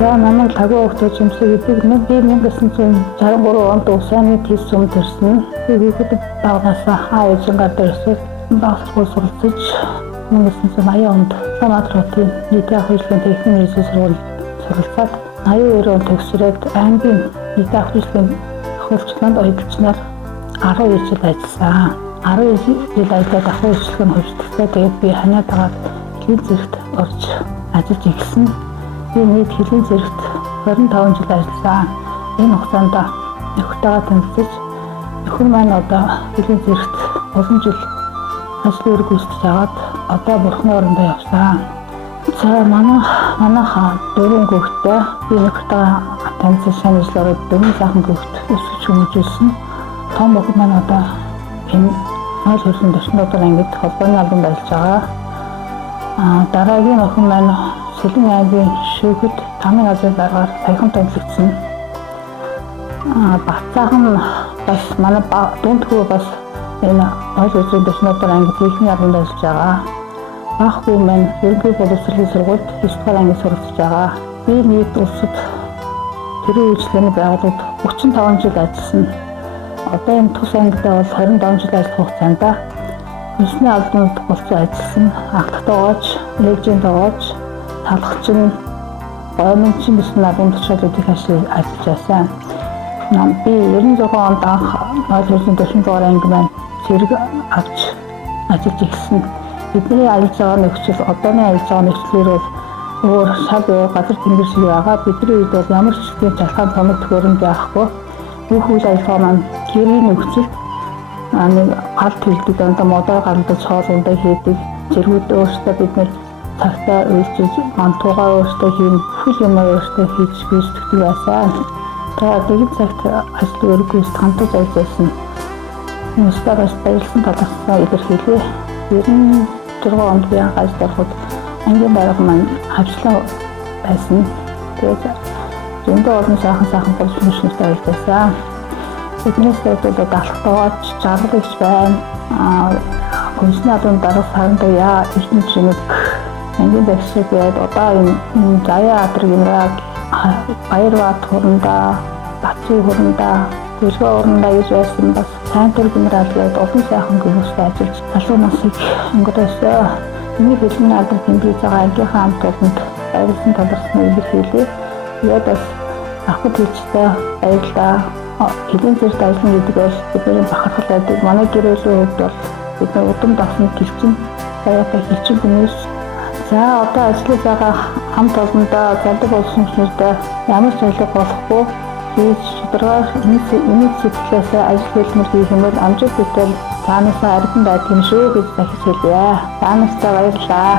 За намайг лагуу өгч юмсыг эдэг нэг би 1963 онд усааны тест сумд ирсэн. Тэгээд багнасаа хаяжгаар дээрсээ багсгүй суралцж 1980 онд Санаатруудын нийтийн ахуйчлагын техникийн сургуульд суралцаад 82 онд төгсрөөд аймгийн нийтийн ахуйчлагын ахуйчлагын удирдлагчнаар 12 жил ажилласан. 12 жил ажиллаад ахуйчлагын хөгжлөлтөө тэгээд би ханиадагаад хэлийн зэрэгт орж ажиллаж ирсэн. Би нийт хэлийн зэрэгт 25 жил ажилласан. Энэ хугацаанд нөхөртөөгөө танилцж нөхөр маань одоо хэлийн зэрэгт олон жил ажил үүрэг гүйцэтгэж аваад одоо бурхны орондоо явсан. За манайхаа 4 хүүхэдтэй би нөхөртөөгөө танилцж санаачлаад 4 сайхан хүүхэд өсөж хүмүүжүүлсэн. Том охин маань одоо энэ Монгол Хөрсөн Төчнөөр ангид холбооны албанд ажиллаж байгаа. Дараагийн охин маань Сэлэн аймгийн шүүхэд 5 газрын дараагаар саяхан томилогдсон. Бацаахан бас манай дунд хүү бас энэ Монгол Хөрсөн Төчнөөр ангид техникийн албанд ажиллаж байгаа. Ах хүү маань ерөнхий боловсролын сургуульд 9 дугаар ангид суралцж байгаа. Би нийт улсад төрийн үйлчлэгээний байгууллагад 35 жил ажилласан. Одоо энэ тус ангидаа бол 25 жил ажиллах хугацаанд хүнсний албанд болцсон ажилласан. Ахлагтайгооч, ээлжиндээгооч, талхчин, гомончин гэсэн албан тушаалуудыг ажиллаж байсан. Би 96 онд анх Монгол Хөрсөн Төчнөөр анги маань зэрэг авч ажиллаж ирсэн. Бидний ажиллаж байгаа нөхцөл одооны ажиллаж байгаа нөхцлөөр бол өөр шал газар тэнгэр шиг байгаа. Бидний үед бол ямар ч зүйл залхаан томог төхөөрөмж байхгүй. Бүх үйл ажиллагаа маань гэрийн нөхцөлд нэг гал төлдөг дандаа модоор галдаж хоолундаа хийдэг. Зэргүүд өөрсдөө бид нэр цагтаа үйлчилж мантуугаа өөрсдөө хийн, бүх юм өөрсдөө хийж гүйцэтгэдэг байсан. Тэгээд цагт ажил үүрэг гүйцэтгэж хамтаж ажилласан. Өөрсдөө бас баярлсан талаасаа илэрхийлээ. 96 онд би анх ажил ороход ангийн дарга маань хавчлаа байсан. Тэгээд зөндөө олон сайхан боловсролчтой ажилласан. Биднээс бол даалгавраач, жаргалч байна. Хүнсний албанд дарга сарандаа яа ирсэн чимэг ангийн багшиг гээд одоо энэ Заяа Адар гэмраг Баярбат хурандаа, Бацуу хурандаа, Дэлгөө хурандаа гэж байсан бас Сайнтур гэмраг гээд олон сайхан хүмүүстэй ажиллаж залуу насыг өнгөрөөсөө. Миний хэлний алдар тэмдэглэж байгаа ангийнхаа хамт олонд баярлсан талархсан илэрхийлээ. Тэгээд бас ахад хэлжтэй баярлалаа. Хэдийн зэрэг ажиллана гэдэг бол бидний бахархал байдаг. Манай гэрээлийн хувьд бол бид удам давсан гэрчин баяртай хэлчин хүмүүс. За одоо ажиллаж байгаа хамт олондоо залуу болсон хүмүүстээ ямар ч ажил болохгүй хийж шударгаар энэ сэтгэлээс ажил хэлмэр хийх юм бол амжилт бүтээл цаанаасаа ардан байдаг юм шүү гэж захиж хэлье. Цаанаасаа баярлалаа.